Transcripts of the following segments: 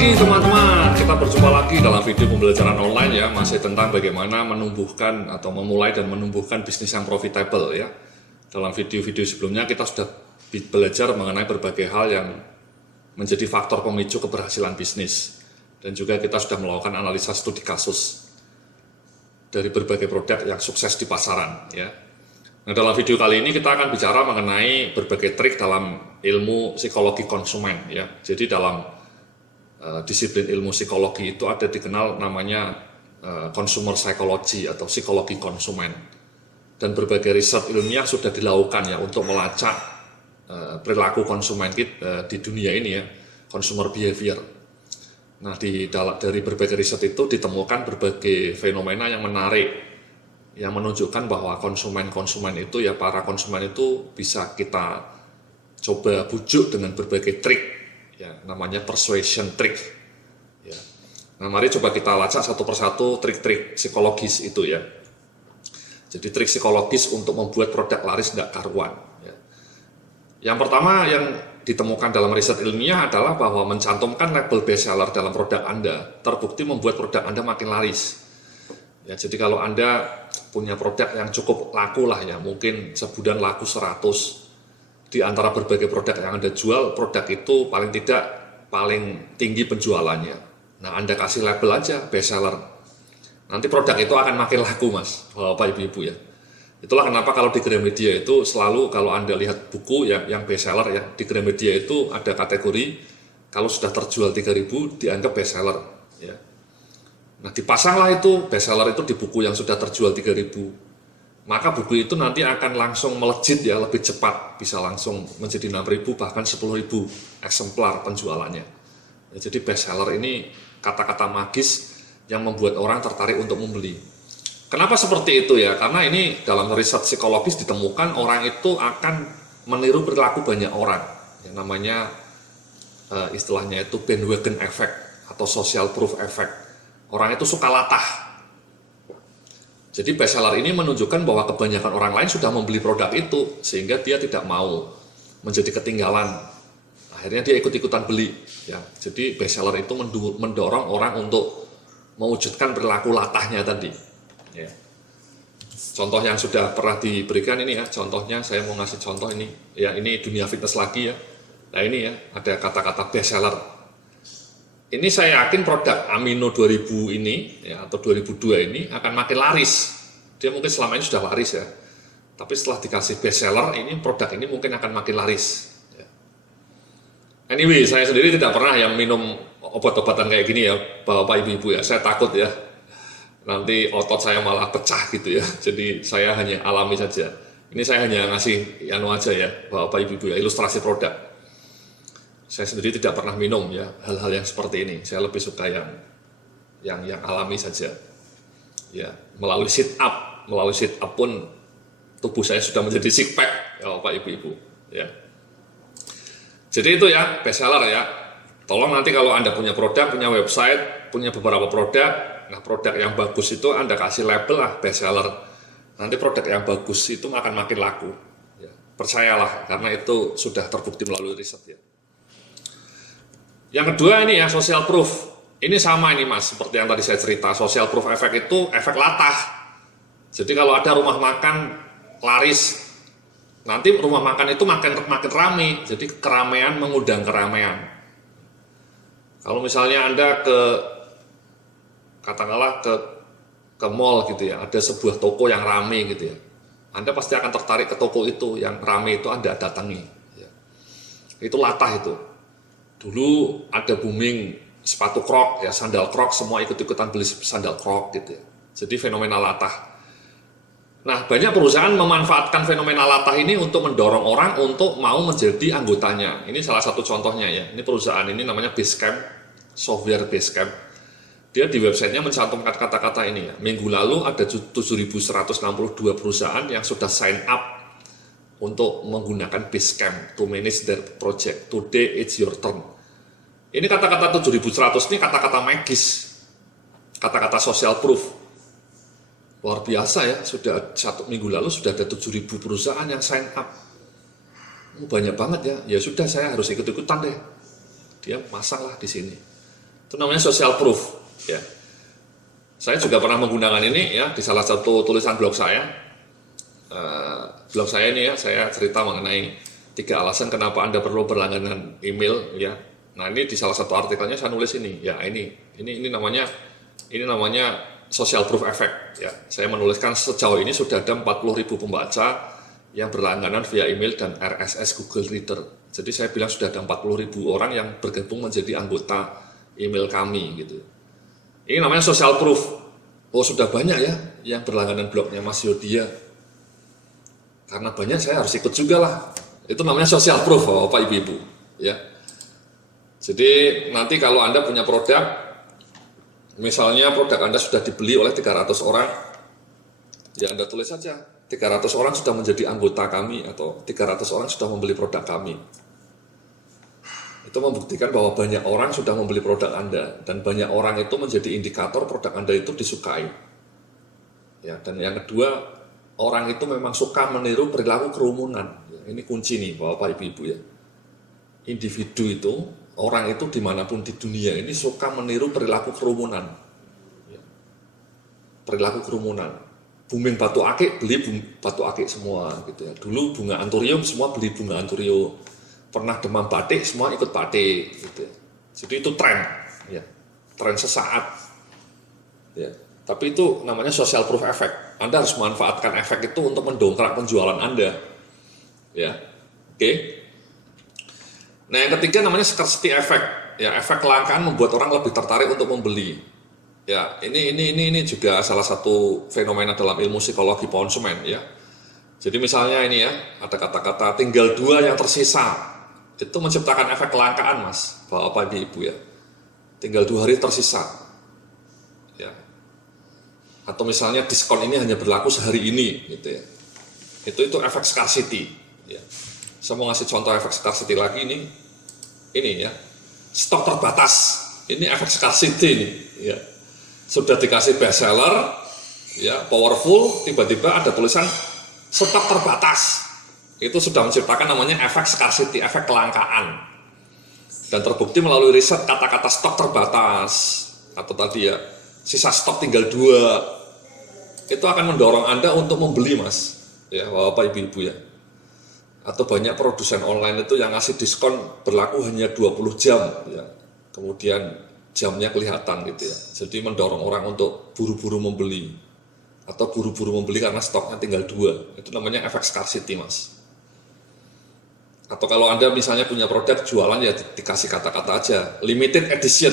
pagi teman-teman, kita berjumpa lagi dalam video pembelajaran online ya, masih tentang bagaimana menumbuhkan atau memulai dan menumbuhkan bisnis yang profitable ya. Dalam video-video sebelumnya kita sudah belajar mengenai berbagai hal yang menjadi faktor pemicu keberhasilan bisnis, dan juga kita sudah melakukan analisa studi kasus dari berbagai produk yang sukses di pasaran ya. Nah, dalam video kali ini kita akan bicara mengenai berbagai trik dalam ilmu psikologi konsumen ya. Jadi dalam disiplin ilmu psikologi itu ada dikenal namanya consumer psychology atau psikologi konsumen, dan berbagai riset ilmiah sudah dilakukan ya untuk melacak perilaku konsumen di dunia ini ya, consumer behavior. Nah, dari berbagai riset itu ditemukan berbagai fenomena yang menarik yang menunjukkan bahwa konsumen itu ya, para konsumen itu bisa kita coba bujuk dengan berbagai trik ya, namanya persuasion trick ya. Nah, mari coba kita lacak satu persatu trik-trik psikologis itu ya. Jadi trik psikologis untuk membuat produk laris tidak karuan ya. Yang pertama yang ditemukan dalam riset ilmiah adalah bahwa mencantumkan label bestseller dalam produk Anda terbukti membuat produk Anda makin laris ya. Jadi kalau Anda punya produk yang cukup laku lah ya, mungkin sebulan laku 100, di antara berbagai produk yang Anda jual, produk itu paling tidak paling tinggi penjualannya. Nah, Anda kasih label aja bestseller. Nanti produk itu akan makin laku, Mas, Bapak Ibu-ibu ya. Itulah kenapa kalau di Gramedia itu selalu kalau Anda lihat buku yang bestseller ya, di Gramedia itu ada kategori kalau sudah terjual 3.000 dianggap bestseller ya. Nah, dipasanglah itu bestseller itu di buku yang sudah terjual 3.000. Maka buku itu nanti akan langsung melejit ya, lebih cepat, bisa langsung menjadi 6.000 bahkan 10.000 eksemplar penjualannya ya. Jadi bestseller ini kata-kata magis yang membuat orang tertarik untuk membeli. Kenapa seperti itu ya? Karena ini dalam riset psikologis ditemukan orang itu akan meniru perilaku banyak orang yang namanya istilahnya itu bandwagon effect atau social proof effect. Orang itu suka latah. Jadi bestseller ini menunjukkan bahwa kebanyakan orang lain sudah membeli produk itu, sehingga dia tidak mau menjadi ketinggalan. Akhirnya dia ikut-ikutan beli ya. Jadi bestseller itu mendorong orang untuk mewujudkan perilaku latahnya tadi ya. Contoh yang sudah pernah diberikan ini ya, contohnya saya mau ngasih contoh ini ya, ini dunia fitness lagi ya. Nah, ini ya, ada kata-kata bestseller. Ini saya yakin produk Amino 2000 ini ya, atau 2002 ini akan makin laris. Dia mungkin selama ini sudah laris ya, tapi setelah dikasih bestseller ini, produk ini mungkin akan makin laris ya. Anyway, saya sendiri tidak pernah yang minum obat-obatan kayak gini ya, Bapak Ibu ya. Saya takut ya, nanti otot saya malah pecah gitu ya. Jadi saya hanya alami saja. Ini saya hanya ngasih aja ya, Bapak Ibu ya, ilustrasi produk. Saya sendiri tidak pernah minum ya hal-hal yang seperti ini. Saya lebih suka yang alami saja. Ya, melalui sit up pun tubuh saya sudah menjadi six pack ya, Bapak Ibu ya. Jadi itu ya bestseller ya. Tolong nanti kalau Anda punya produk, punya website, punya beberapa produk, nah produk yang bagus itu Anda kasih label lah bestseller. Nanti produk yang bagus itu akan makin laku. Ya, percayalah, karena itu sudah terbukti melalui riset ya. Yang kedua ini ya, social proof. Ini sama ini Mas, seperti yang tadi saya cerita, social proof effect itu efek latah. Jadi kalau ada rumah makan laris, nanti rumah makan itu makin ramai. Jadi keramaian mengundang keramaian. Kalau misalnya Anda katakanlah ke mall gitu ya, ada sebuah toko yang ramai gitu ya, Anda pasti akan tertarik ke toko itu yang ramai itu Anda datangi ya. Itu latah itu. Dulu ada booming sepatu krok ya, sandal krok, semua ikut-ikutan beli sandal krok gitu ya. Jadi fenomena latah. Nah, banyak perusahaan memanfaatkan fenomena latah ini untuk mendorong orang untuk mau menjadi anggotanya. Ini salah satu contohnya ya. Ini perusahaan ini namanya Basecamp, software Basecamp. Dia di websitenya mencantumkan kata-kata ini ya. Minggu lalu ada 7.162 perusahaan yang sudah sign up untuk menggunakan Basecamp to manage their project. Today it's your turn. Ini kata-kata 7.100 ini kata-kata magis, kata-kata social proof. Luar biasa ya, sudah 1 minggu lalu sudah ada 7.000 perusahaan yang sign up. Banyak banget ya, ya sudah saya harus ikut-ikutan deh. Dia masanglah di sini. Itu namanya social proof. Ya. Saya juga pernah menggunakan ini ya di salah satu tulisan blog saya. Blog saya ini ya, saya cerita mengenai 3 alasan kenapa Anda perlu berlangganan email ya. Nah, ini di salah satu artikelnya saya nulis ini. Ya, ini namanya social proof effect ya. Saya menuliskan sejauh ini sudah ada 40.000 pembaca yang berlangganan via email dan RSS Google Reader. Jadi saya bilang sudah ada 40.000 orang yang bergabung menjadi anggota email kami gitu. Ini namanya social proof. Oh, sudah banyak ya yang berlangganan blognya Mas Yodia. Karena banyak saya harus ikut juga lah. Itu namanya social proof Bapak Ibu-ibu ya. Jadi nanti kalau Anda punya produk, misalnya produk Anda sudah dibeli oleh 300 orang, ya Anda tulis saja 300 orang sudah menjadi anggota kami atau 300 orang sudah membeli produk kami. Itu membuktikan bahwa banyak orang sudah membeli produk Anda dan banyak orang itu menjadi indikator produk Anda itu disukai. Ya, dan yang kedua, orang itu memang suka meniru perilaku kerumunan. Ini kunci nih Bapak Ibu ya. Individu itu, orang itu dimanapun di dunia ini suka meniru perilaku kerumunan. Ya. Perilaku kerumunan. Booming batu akik, beli batu akik semua gitu ya. Dulu bunga anturium, semua beli bunga anturium. Pernah demam batik, semua ikut batik gitu ya. Jadi itu tren ya. Tren sesaat. Ya. Tapi itu namanya social proof effect. Anda harus memanfaatkan efek itu untuk mendongkrak penjualan Anda. Ya. Oke. Nah, yang ketiga namanya scarcity effect. Ya, efek kelangkaan membuat orang lebih tertarik untuk membeli. Ya, ini juga salah satu fenomena dalam ilmu psikologi konsumen ya. Jadi misalnya ini ya, ada kata-kata tinggal 2 yang tersisa. Itu menciptakan efek kelangkaan, Mas, Bapak Ibu ya. Tinggal 2 hari tersisa. Ya. Atau misalnya diskon ini hanya berlaku sehari ini gitu ya. Itu efek scarcity ya. Saya mau ngasih contoh efek scarcity lagi ini ya. Stok terbatas. Ini efek scarcity ini ya. Sudah dikasih bestseller ya, powerful, tiba-tiba ada tulisan stok terbatas. Itu sudah menciptakan namanya efek scarcity, efek kelangkaan. Dan terbukti melalui riset kata-kata stok terbatas atau tadi ya sisa stok tinggal 2 itu akan mendorong Anda untuk membeli, Mas ya, Bapak Ibu ya. Atau banyak produsen online itu yang ngasih diskon berlaku hanya 20 jam ya. Kemudian jamnya kelihatan gitu ya. Jadi mendorong orang untuk buru-buru membeli atau buru-buru membeli karena stoknya tinggal 2. Itu namanya efek scarcity, Mas. Atau kalau Anda misalnya punya produk jualan ya dikasih kata-kata aja limited edition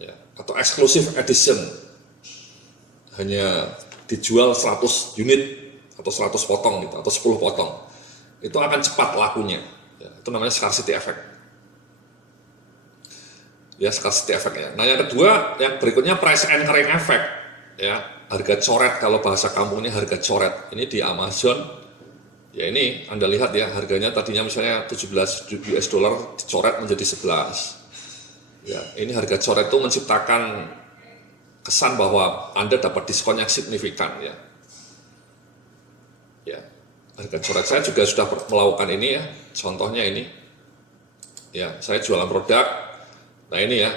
ya, atau exclusive edition, hanya dijual 100 unit atau 100 potong gitu, atau 10 potong, itu akan cepat lakunya ya, itu namanya scarcity effect ya, scarcity effect ya. Nah, yang kedua, yang berikutnya price anchoring effect ya, harga coret, kalau bahasa kampungnya harga coret. Ini di Amazon ya, ini Anda lihat ya, harganya tadinya misalnya 17 US dollar dicoret menjadi 11. Ya, ini harga coret itu menciptakan kesan bahwa Anda dapat diskon yang signifikan ya. Ya, harga coret saya juga sudah melakukan ini ya. Contohnya ini. Ya, saya jualan produk. Nah, ini ya.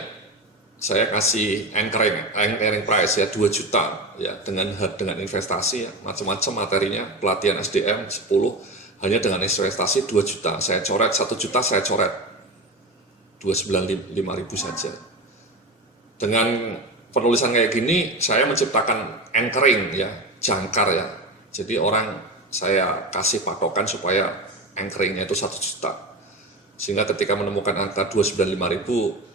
Saya kasih anchoring price ya 2 juta ya, dengan investasi ya, macam-macam materinya, pelatihan SDM 10, hanya dengan investasi 2 juta. Saya coret 1 juta, saya coret 295.000 saja. Dengan penulisan kayak gini, saya menciptakan anchoring ya, jangkar ya. Jadi orang saya kasih patokan supaya anchoringnya itu 1 juta. Sehingga ketika menemukan angka 295.000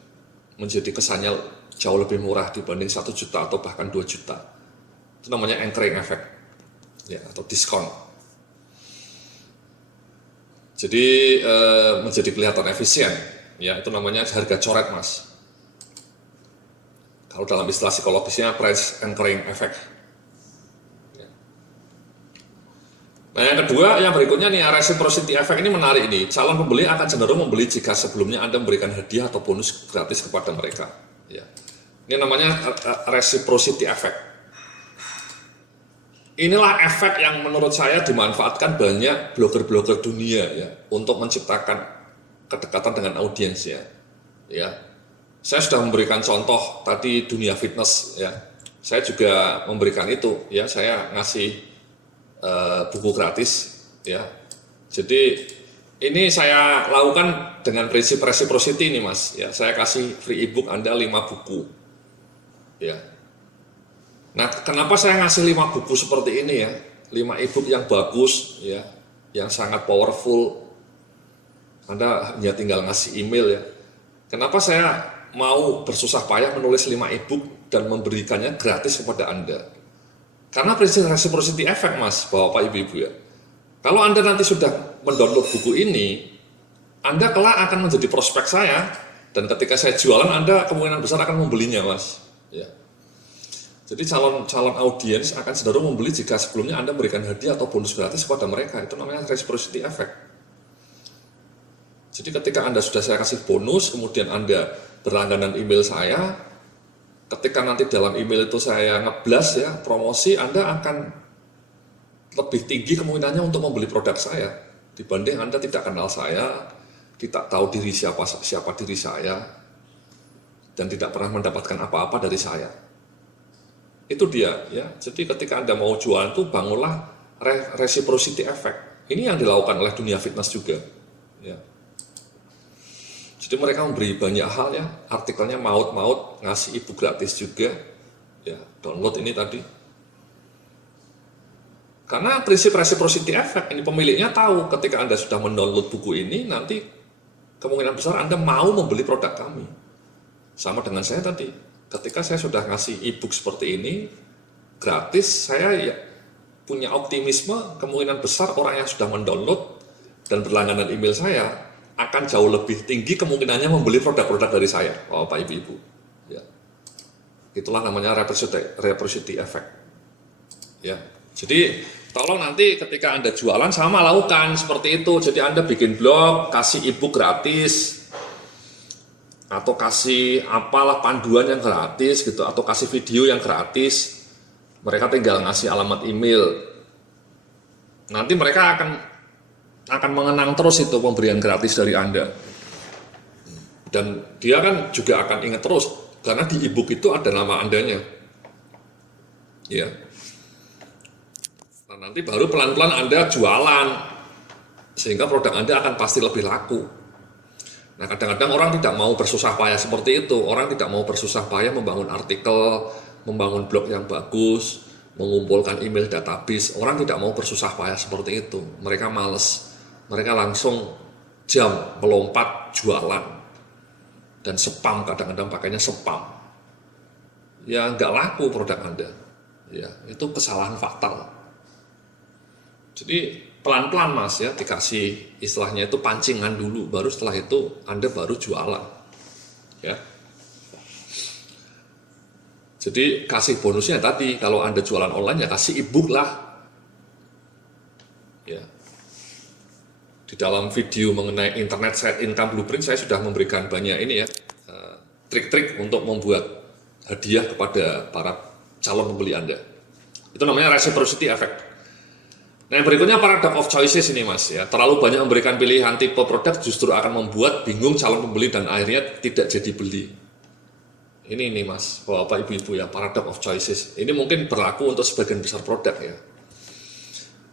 menjadi kesannya jauh lebih murah dibanding 1 juta atau bahkan 2 juta. Itu namanya anchoring effect ya, atau diskon. Jadi menjadi kelihatan efisien ya, itu namanya harga coret, Mas. Kalau dalam istilah psikologisnya price anchoring effect ya. Nah, yang kedua, yang berikutnya nih, reciprocity effect ini menarik ini. Calon pembeli akan cenderung membeli jika sebelumnya Anda memberikan hadiah atau bonus gratis kepada mereka. Ya. Ini namanya reciprocity effect. Inilah efek yang menurut saya dimanfaatkan banyak blogger-blogger dunia ya, untuk menciptakan kedekatan dengan audiensnya. Ya. Saya sudah memberikan contoh tadi dunia fitness ya. Saya juga memberikan itu ya, saya ngasih buku gratis ya. Jadi ini saya lakukan dengan prinsip reciprocity ini Mas ya. Saya kasih free ebook Anda 5 buku ya. Nah, kenapa saya ngasih 5 buku seperti ini ya? 5 ebook yang bagus ya, yang sangat powerful. Anda hanya tinggal ngasih email ya. Kenapa saya mau bersusah payah menulis 5 ebook dan memberikannya gratis kepada Anda? Karena prinsip reciprocity effect Mas, Bapak Ibu-ibu ya. Kalau Anda nanti sudah mendownload buku ini, Anda kelak akan menjadi prospek saya, dan ketika saya jualan Anda kemungkinan besar akan membelinya Mas ya. Jadi calon audiens akan cenderung membeli jika sebelumnya Anda berikan hadiah atau bonus gratis kepada mereka. Itu namanya reciprocity effect. Jadi ketika Anda sudah saya kasih bonus, kemudian Anda berlangganan email saya, ketika nanti dalam email itu saya ngeblas ya, promosi, Anda akan lebih tinggi kemungkinannya untuk membeli produk saya dibanding Anda tidak kenal saya, tidak tahu diri siapa diri saya, dan tidak pernah mendapatkan apa-apa dari saya. Itu dia ya. Jadi ketika Anda mau jualan itu bangunlah reciprocity effect. Ini yang dilakukan oleh dunia fitness juga ya. Jadi mereka memberi banyak hal ya, artikelnya maut ngasih ebook gratis juga ya, download ini tadi. Karena prinsip reciprocity effect ini pemiliknya tahu ketika Anda sudah mendownload buku ini, nanti kemungkinan besar Anda mau membeli produk kami. Sama dengan saya tadi. Ketika saya sudah ngasih ebook seperti ini gratis, saya ya punya optimisme kemungkinan besar orang yang sudah mendownload dan berlangganan email saya akan jauh lebih tinggi kemungkinannya membeli produk-produk dari saya, Bapak Ibu. Ya. Itulah namanya reciprocity effect. Ya. Jadi tolong nanti ketika Anda jualan sama lakukan seperti itu. Jadi Anda bikin blog, kasih ebook gratis, atau kasih apalah panduan yang gratis gitu, atau kasih video yang gratis. Mereka tinggal ngasih alamat email. Nanti mereka akan mengenang terus itu pemberian gratis dari Anda. Dan dia kan juga akan ingat terus karena di ebook itu ada nama Andanya. Ya. Nah, nanti baru pelan-pelan Anda jualan sehingga produk Anda akan pasti lebih laku. Nah, kadang-kadang orang tidak mau bersusah payah seperti itu. Orang tidak mau bersusah payah membangun artikel, membangun blog yang bagus, mengumpulkan email database. Orang tidak mau bersusah payah seperti itu. Mereka males. Mereka langsung jam melompat jualan. Dan spam, kadang-kadang pakainya spam. Ya nggak laku produk Anda. Ya, itu kesalahan fatal. Jadi pelan-pelan Mas ya, dikasih istilahnya itu pancingan dulu, baru setelah itu Anda baru jualan ya. Jadi kasih bonusnya tadi, kalau Anda jualan online ya kasih ebook lah ya. Di dalam video mengenai internet side income blueprint saya sudah memberikan banyak ini ya, trik-trik untuk membuat hadiah kepada para calon pembeli Anda. Itu namanya reciprocity effect. Nah, yang berikutnya paradox of choices ini Mas ya. Terlalu banyak memberikan pilihan tipe produk justru akan membuat bingung calon pembeli dan akhirnya tidak jadi beli. Ini Mas, Bapak Ibu-ibu ya, paradox of choices. Ini mungkin berlaku untuk sebagian besar produk ya.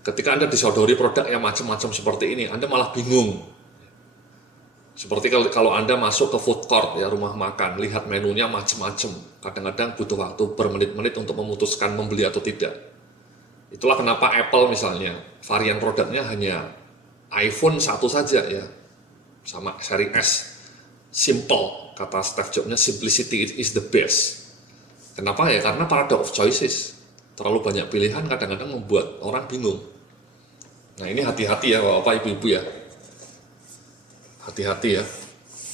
Ketika Anda disodori produk yang macam-macam seperti ini, Anda malah bingung. Seperti kalau Anda masuk ke food court ya, rumah makan, lihat menunya macam-macam. Kadang-kadang butuh waktu bermenit-menit untuk memutuskan membeli atau tidak. Itulah kenapa Apple misalnya, varian produknya hanya iPhone 1 saja ya, sama seri S. Simple, kata Steve Jobs-nya, simplicity is the best. Kenapa ya? Karena paradox of choices. Terlalu banyak pilihan kadang-kadang membuat orang bingung. Nah, ini hati-hati ya Bapak Ibu-ibu ya. Hati-hati ya.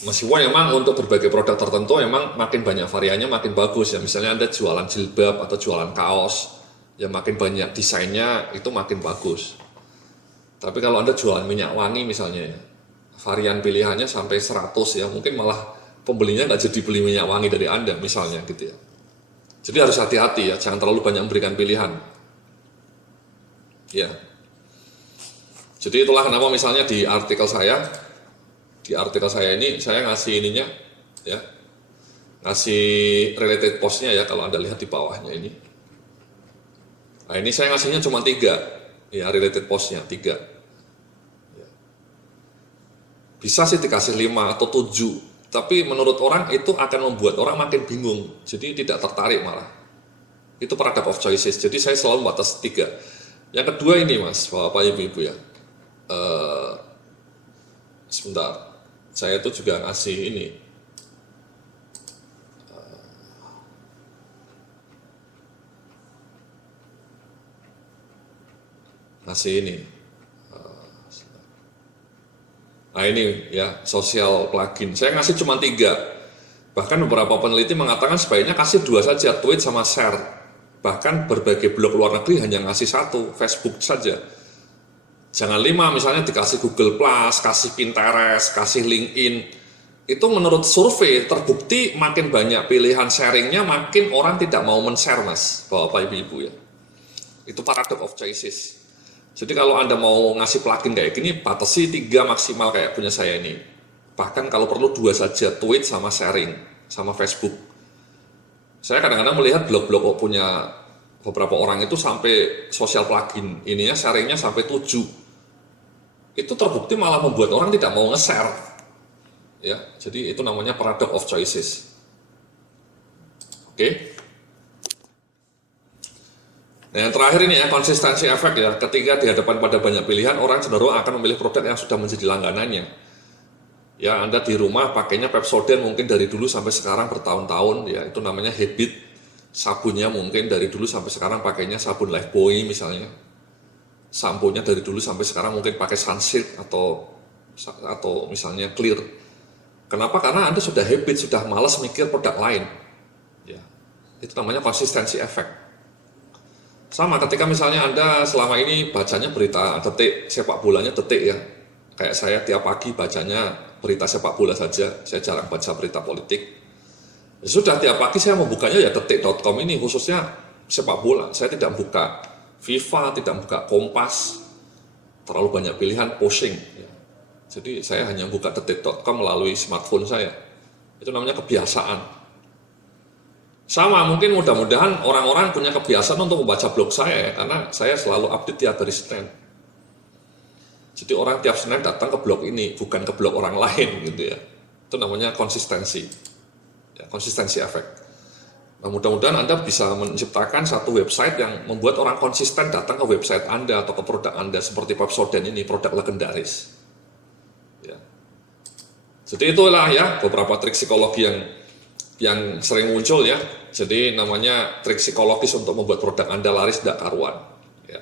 Meskipun memang untuk berbagai produk tertentu memang makin banyak variannya makin bagus ya. Misalnya Anda jualan jilbab atau jualan kaos, ya makin banyak desainnya itu makin bagus. Tapi kalau Anda jualan minyak wangi misalnya ya, varian pilihannya sampai 100 ya, mungkin malah pembelinya nggak jadi beli minyak wangi dari Anda misalnya gitu ya. Jadi harus hati-hati ya, jangan terlalu banyak memberikan pilihan. Ya. Jadi itulah kenapa misalnya di artikel saya ini saya ngasih ininya ya. ngasih related postnya ya, kalau Anda lihat di bawahnya ini. Nah ini saya ngasihnya cuma 3 ya, related postnya 3. Bisa sih dikasih 5 atau 7, tapi menurut orang itu akan membuat orang makin bingung, jadi tidak tertarik malah. Itu paradox of choices, jadi saya selalu batas 3. Yang kedua ini Mas, Bapak Ibu ya, sebentar, saya itu juga ngasih ini, nah ini ya, social plugin. Saya ngasih cuma 3. Bahkan beberapa peneliti mengatakan sebaiknya kasih 2 saja, tweet sama share. Bahkan berbagai blog luar negeri hanya ngasih 1, Facebook saja. Jangan 5, misalnya dikasih Google Plus, kasih Pinterest, kasih LinkedIn. Itu menurut survei terbukti makin banyak pilihan sharingnya, makin orang tidak mau men-share Mas, Bapak Ibu ya. Itu paradox of choices. Jadi kalau Anda mau ngasih plugin kayak gini, batasi 3 maksimal kayak punya saya ini. Bahkan kalau perlu 2 saja, tweet sama sharing, sama Facebook. Saya kadang-kadang melihat blog-blog punya beberapa orang itu sampai social plugin, ininya sharingnya sampai 7. Itu terbukti malah membuat orang tidak mau nge-share. Ya, jadi itu namanya paradox of choices. Oke. Nah, yang terakhir ini ya, konsistensi efek ya. Ketika dihadapkan pada banyak pilihan, orang cenderung akan memilih produk yang sudah menjadi langganannya. Ya, Anda di rumah pakainya Pepsodent mungkin dari dulu sampai sekarang bertahun-tahun, ya itu namanya habit. Sabunnya mungkin dari dulu sampai sekarang pakainya sabun Lifebuoy misalnya. Samponya dari dulu sampai sekarang mungkin pakai Sunsilk atau misalnya Clear. Kenapa? Karena Anda sudah habit, sudah malas mikir produk lain. Ya, itu namanya konsistensi efek. Sama ketika misalnya Anda selama ini bacanya berita detik, sepak bolanya detik ya. Kayak saya tiap pagi bacanya berita sepak bola saja, saya jarang baca berita politik. Ya sudah, tiap pagi saya membukanya ya detik.com ini, khususnya sepak bola. Saya tidak buka FIFA, tidak buka Kompas, terlalu banyak pilihan posting. Ya. Jadi saya hanya buka detik.com melalui smartphone saya. Itu namanya kebiasaan. Sama, mungkin mudah-mudahan orang-orang punya kebiasaan untuk membaca blog saya ya, karena saya selalu update tiap hari Senin. Jadi orang tiap Senin datang ke blog ini, bukan ke blog orang lain gitu ya. Itu namanya konsistensi, ya, konsistensi efek. Nah, mudah-mudahan Anda bisa menciptakan satu website yang membuat orang konsisten datang ke website Anda atau ke produk Anda, seperti Pepsodent ini, produk legendaris. Ya. Jadi itulah ya beberapa trik psikologi yang sering muncul ya. Jadi namanya trik psikologis untuk membuat produk Anda laris tidak karuan. Ya.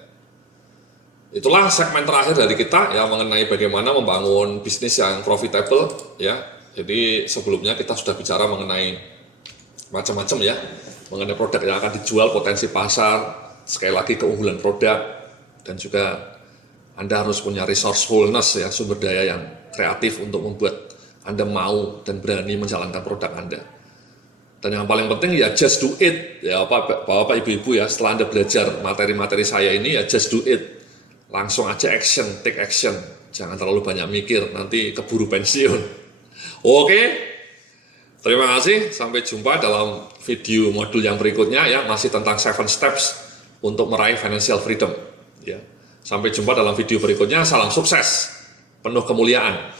Itulah segmen terakhir dari kita ya, mengenai bagaimana membangun bisnis yang profitable ya. Jadi sebelumnya kita sudah bicara mengenai macam-macam ya, mengenai produk yang akan dijual, potensi pasar, sekali lagi keunggulan produk, dan juga Anda harus punya resourcefulness ya, sumber daya yang kreatif untuk membuat Anda mau dan berani menjalankan produk Anda. Dan yang paling penting ya just do it ya, Bapak Ibu ya, setelah Anda belajar materi-materi saya ini ya just do it, langsung aja action, take action, jangan terlalu banyak mikir, nanti keburu pensiun. Oke, terima kasih, sampai jumpa dalam video modul yang berikutnya ya, masih tentang 7 steps untuk meraih financial freedom ya. Sampai jumpa dalam video berikutnya, salam sukses, penuh kemuliaan.